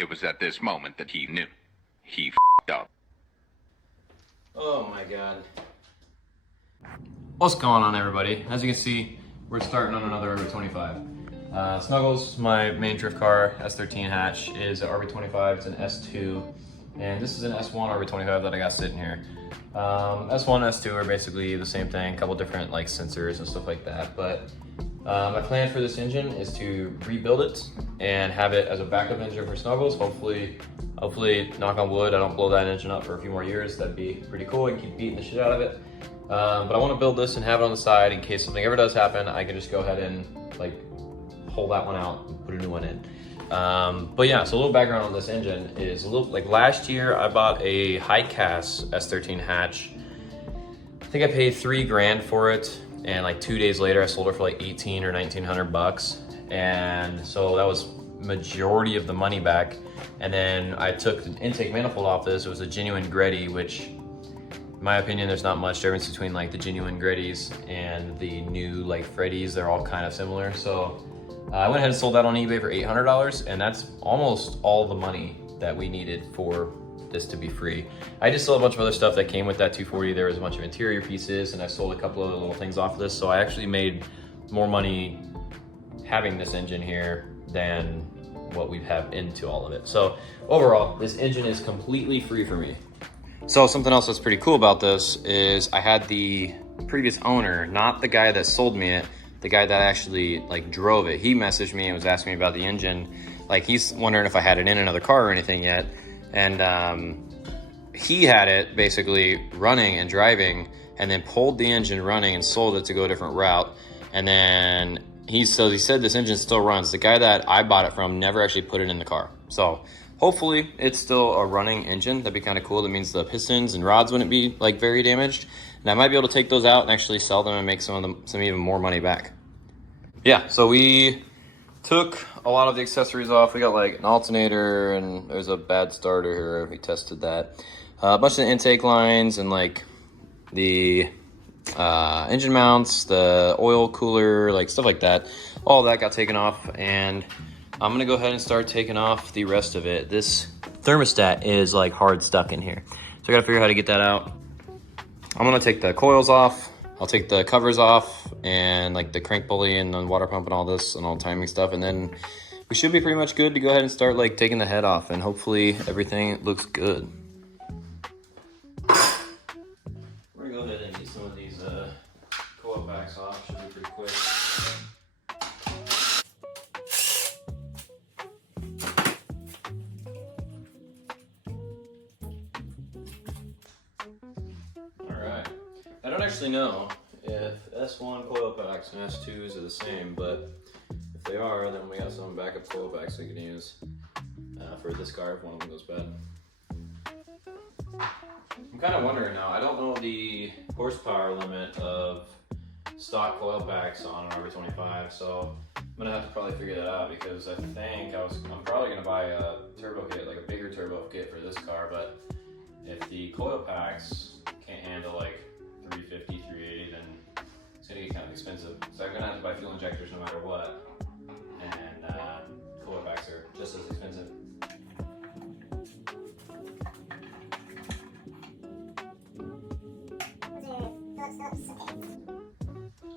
It was at this moment that he knew. He f***ed up. Oh my god. What's going on, everybody? As you can see, we're starting on another RB25. Snuggles, my main drift car, S13 hatch, is an RB25. It's an S2, and this is an S1 RB25 that I got sitting here. S1, S2 are basically the same thing, a couple different like sensors and stuff like that. But my plan for this engine is to rebuild it and have it as a backup engine for Snuggles. Hopefully, knock on wood, I don't blow that engine up for a few more years. That'd be pretty cool. I can keep beating the shit out of it. But I want to build this and have it on the side in case something ever does happen. I can just go ahead and like pull that one out and put a new one in. But yeah, so a little background on this engine is like last year I bought a high cast S13 hatch. I think I paid $3 for it, and like 2 days later I sold it for like 18 or 1900 bucks. And so that was majority of the money back. And then I took the intake manifold off this. It was a genuine Greddy, which in my opinion, there's not much difference between like the genuine Greddys and the new like Freddies. They're all kind of similar. So I went ahead and sold that on eBay for $800, and that's almost all the money that we needed for this to be free. I just sold a bunch of other stuff that came with that 240. There was a bunch of interior pieces, and I sold a couple of little things off of this. So I actually made more money having this engine here than what we have into all of it. So overall, this engine is completely free for me. So something else that's pretty cool about this is I had the previous owner, not the guy that sold me it, the guy that actually like drove it. He messaged me and was asking me about the engine. Like he's wondering if I had it in another car or anything yet. And he had it basically running and driving, and then pulled the engine running and sold it to go a different route. And then he said this engine still runs. The guy that I bought it from never actually put it in the car. So hopefully it's still a running engine. That'd be kind of cool. That means the pistons and rods wouldn't be like very damaged. And I might be able to take those out and actually sell them and make some even more money back. Yeah, so we took a lot of the accessories off. We got like an alternator, and there's a bad starter here. We tested that. A bunch of the intake lines and like the engine mounts, the oil cooler, like stuff like that. All that got taken off, and I'm gonna go ahead and start taking off the rest of it. This thermostat is like hard stuck in here, so I gotta figure out how to get that out. I'm gonna take the coils off. I'll take the covers off and like the crank pulley and the water pump and all this and all timing stuff, and then we should be pretty much good to go ahead and start like taking the head off, and hopefully everything looks good. We're gonna go ahead and get some of these coil packs off. Should be pretty quick. I don't actually know if S1 coil packs and S2s are the same, but if they are, then we got some backup coil packs we can use for this car if one of them goes bad. I'm kind of wondering now, I don't know the horsepower limit of stock coil packs on an RB25, so I'm gonna have to probably figure that out, because I think I'm probably gonna buy a turbo kit, like a bigger turbo kit for this car, but if the coil packs can't handle like 350, 380, then it's gonna get kind of expensive. So I'm gonna have to buy fuel injectors no matter what, and coil packs are just as expensive.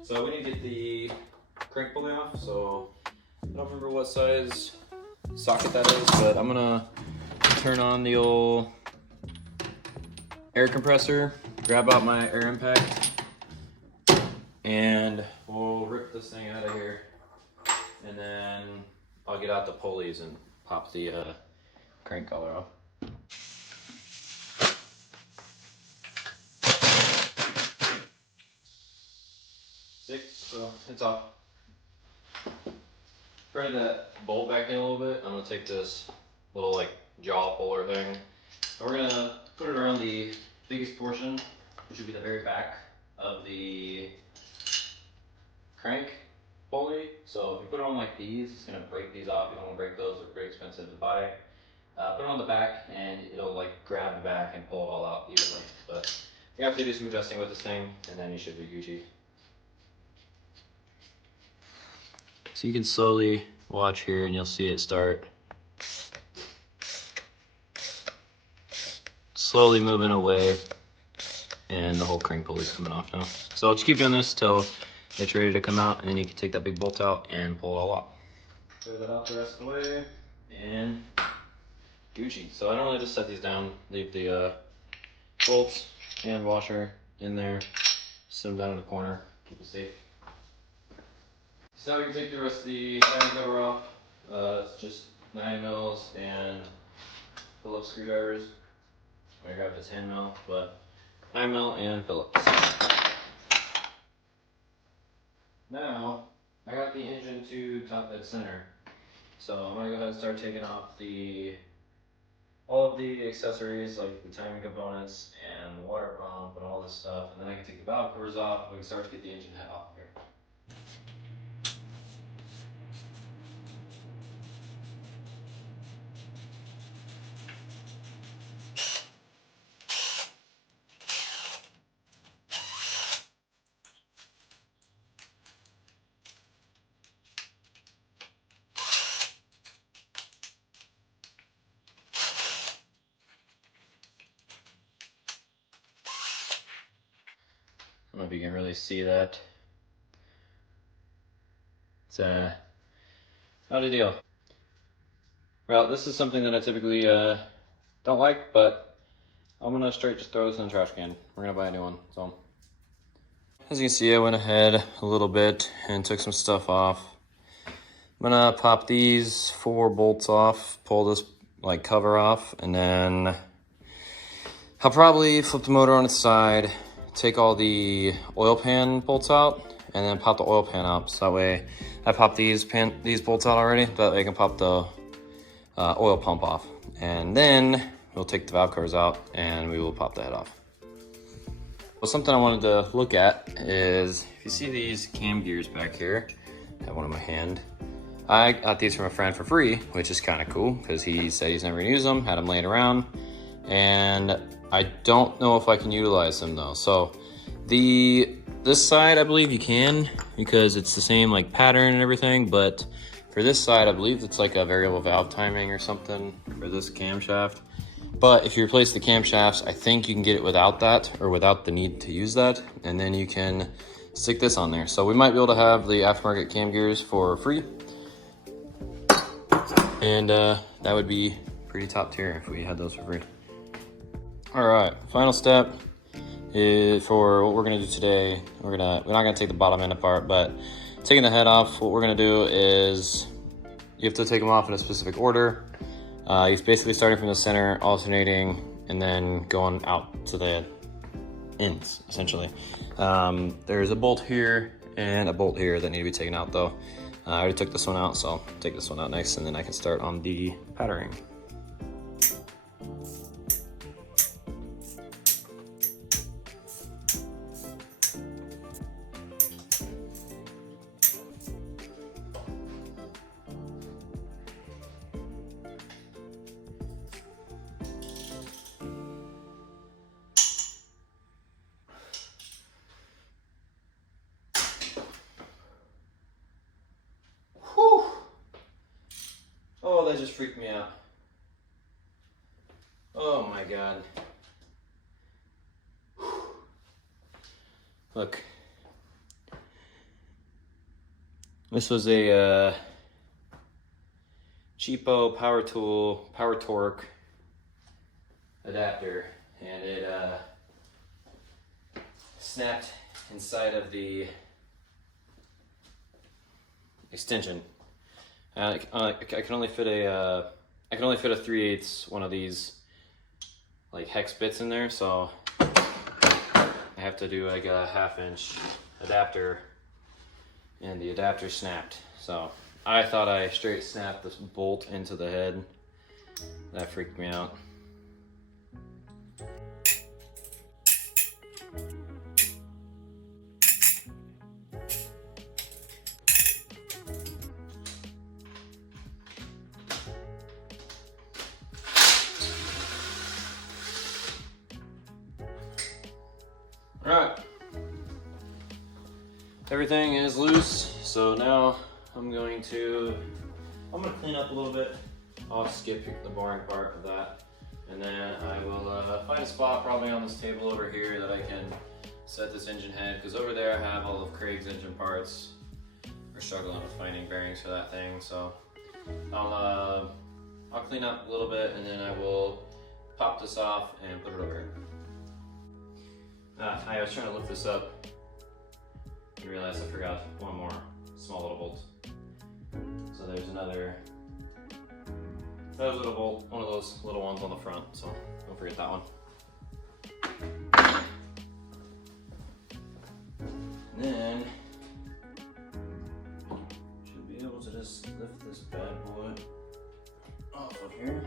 So we need to get the crank pulley off. So I don't remember what size socket that is, but I'm gonna turn on the old air compressor, grab out my air impact, and we'll rip this thing out of here, and then I'll get out the pulleys and pop the crank collar off. So it's off. Try that bolt back in a little bit. I'm gonna take this little like jaw puller thing, and we're gonna put it around the biggest portion, which would be the very back of the crank pulley. So if you put it on like these, it's gonna break these off. You don't want to break those; they're pretty expensive to buy. Put it on the back, and it'll like grab the back and pull it all out easily. But you have to do some adjusting with this thing, and then you should be Gucci. So you can slowly watch here, and you'll see it start slowly moving away, and the whole crank pulley's coming off now. So I'll just keep doing this till it's ready to come out, and then you can take that big bolt out and pull it all out. Clear that out the rest of the way, and Gucci. So I normally just set these down, leave the bolts and washer in there, sit them down in the corner, keep it safe. So now we can take the rest of the iron cover off. It's just 9mm and Phillips screwdrivers. I grabbed a 10mm, but 9mm and Phillips. Now I got the engine tube top dead center, so I'm gonna go ahead and start taking off all of the accessories like the timing components and the water pump and all this stuff, and then I can take the valve covers off and we can start to get the engine head off here. I don't know if you can really see that. It's not a deal. Well, this is something that I typically don't like, but I'm gonna straight just throw this in the trash can. We're gonna buy a new one. So, as you can see, I went ahead a little bit and took some stuff off. I'm gonna pop these 4 bolts off, pull this like cover off, and then I'll probably flip the motor on its side, take all the oil pan bolts out, and then pop the oil pan out. So that way I pop these bolts out already, that way I can pop the oil pump off. And then we'll take the valve covers out and we will pop the head off. Well, something I wanted to look at is, if you see these cam gears back here, I have one in my hand. I got these from a friend for free, which is kind of cool because he said he's never gonna use them, had them laying around, and I don't know if I can utilize them though. So this side, I believe you can, because it's the same like pattern and everything, but for this side, I believe it's like a variable valve timing or something for this camshaft. But if you replace the camshafts, I think you can get it without that, or without the need to use that, and then you can stick this on there. So we might be able to have the aftermarket cam gears for free, and that would be pretty top tier if we had those for free. All right, final step is for what we're gonna do today. We're not gonna take the bottom end apart, but taking the head off, what we're gonna do is you have to take them off in a specific order. He's basically starting from the center, alternating, and then going out to the ends, essentially. There's a bolt here and a bolt here that need to be taken out though. I already took this one out, so I'll take this one out next, and then I can start on the patterning. Oh, that just freaked me out. Oh my God. Look. This was a cheapo power tool, power torque adapter, and it snapped inside of the extension. I can only fit a 3/8 one of these like hex bits in there, so I have to do like a 1/2-inch adapter, and the adapter snapped. So I thought I straight snapped this bolt into the head. That freaked me out. Alright, everything is loose, so now I'm gonna clean up a little bit. I'll skip the boring part of that. And then I will find a spot probably on this table over here that I can set this engine head, because over there I have all of Craig's engine parts. We're struggling with finding bearings for that thing, so I'll clean up a little bit and then I will pop this off and put it over here. I was trying to lift this up and realized I forgot one more small little bolt. So there's another little bolt, one of those little ones on the front, so don't forget that one. And then should be able to just lift this bad boy off of here.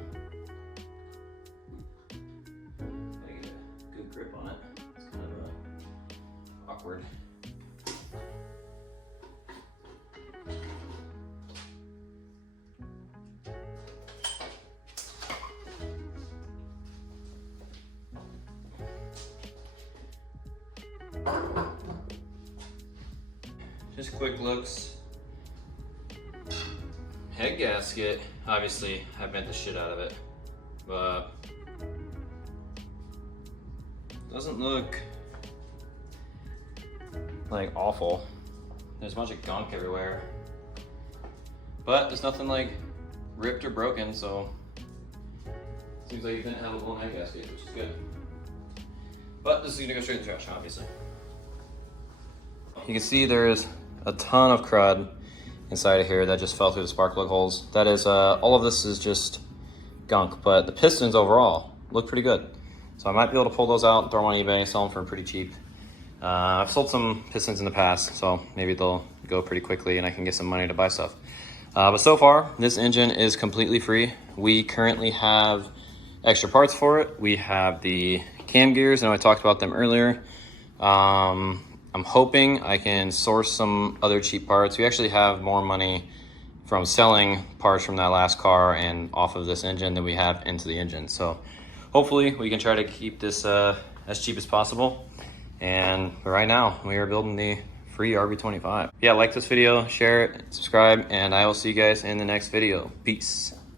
Gotta get a good grip on it. It's kind of awkward. Just quick looks. Head gasket, obviously I bent the shit out of it, but doesn't look like awful. There's a bunch of gunk everywhere, but there's nothing like ripped or broken, so seems like you didn't have a blown head gasket, which is good. But this is gonna go straight in the trash, obviously. You can see there's a ton of crud inside of here that just fell through the spark plug holes. That is, all of this is just gunk, but the pistons overall look pretty good. So I might be able to pull those out, throw them on eBay, sell them for pretty cheap. I've sold some pistons in the past, so maybe they'll go pretty quickly and I can get some money to buy stuff. But so far, this engine is completely free. We currently have extra parts for it. We have the cam gears, and I talked about them earlier. I'm hoping I can source some other cheap parts. We actually have more money from selling parts from that last car and off of this engine than we have into the engine. So hopefully we can try to keep this as cheap as possible. And right now we are building the free RB25. Yeah, like this video, share it, subscribe, and I will see you guys in the next video. Peace.